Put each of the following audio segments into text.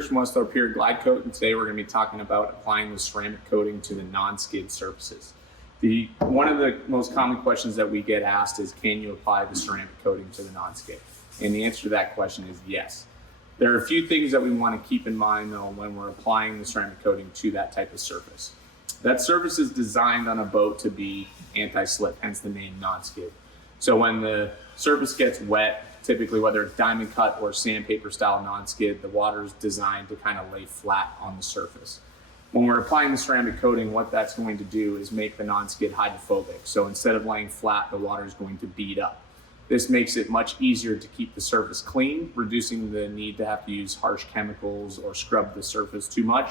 Christian Westhorpe here at Glidecoat, and today we're going to be talking about applying the ceramic coating to the non-skid surfaces. One of the most common questions that we get asked is, can you apply the ceramic coating to the non-skid? And the answer to that question is yes. There are a few things that we want to keep in mind though when we're applying the ceramic coating to that type of surface. That surface is designed on a boat to be anti-slip, hence the name non-skid. So when the surface gets wet, typically whether it's diamond cut or sandpaper style non-skid, the water is designed to kind of lay flat on the surface. When we're applying the ceramic coating, what that's going to do is make the non-skid hydrophobic. So instead of laying flat, the water is going to bead up. This makes it much easier to keep the surface clean, reducing the need to have to use harsh chemicals or scrub the surface too much.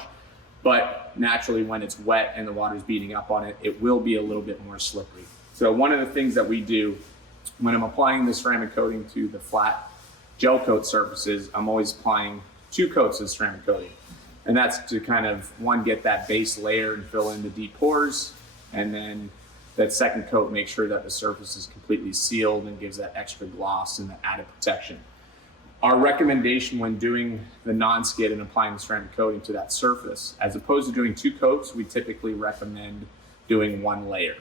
But naturally, when it's wet and the water is beating up on it, it will be a little bit more slippery. So one of the things that we do when I'm applying the ceramic coating to the flat gel coat surfaces, I'm always applying 2 coats of ceramic coating. And that's to kind of, one, get that base layer and fill in the deep pores, and then that second coat makes sure that the surface is completely sealed and gives that extra gloss and that added protection. Our recommendation when doing the non-skid and applying the ceramic coating to that surface, as opposed to doing 2 coats, we typically recommend doing 1 layer.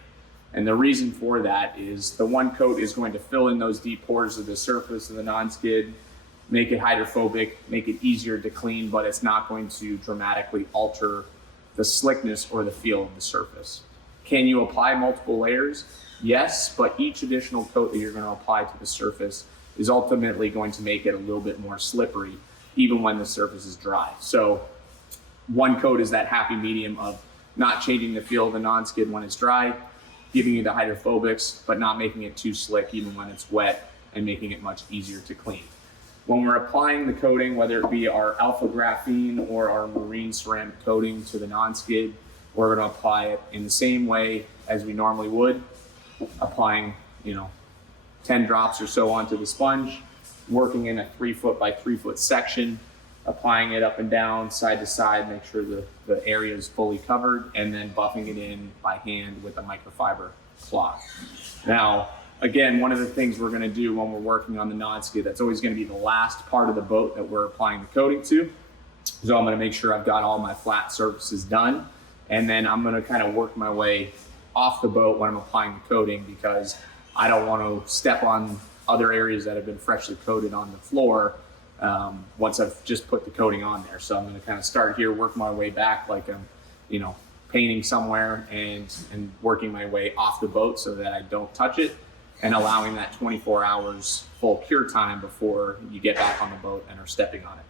And the reason for that is the 1 coat is going to fill in those deep pores of the surface of the non-skid, make it hydrophobic, make it easier to clean, but it's not going to dramatically alter the slickness or the feel of the surface. Can you apply multiple layers? Yes, but each additional coat that you're going to apply to the surface is ultimately going to make it a little bit more slippery, even when the surface is dry. So 1 coat is that happy medium of not changing the feel of the non-skid when it's dry, giving you the hydrophobics, but not making it too slick even when it's wet, and making it much easier to clean. When we're applying the coating, whether it be our alpha graphene or our marine ceramic coating to the non-skid, we're going to apply it in the same way as we normally would, applying 10 drops or so onto the sponge, working in a 3 foot by 3 foot section, applying it up and down, side to side, make sure the area is fully covered, and then buffing it in by hand with a microfiber cloth. Now, again, one of the things we're going to do when we're working on the non-skid, that's always going to be the last part of the boat that we're applying the coating to. So I'm going to make sure I've got all my flat surfaces done, and then I'm going to kind of work my way off the boat when I'm applying the coating, because I don't want to step on other areas that have been freshly coated on the floor once I've just put the coating on there. So I'm going to kind of start here, work my way back like I'm, painting somewhere, and working my way off the boat so that I don't touch it, and allowing that 24 hours full cure time before you get back on the boat and are stepping on it.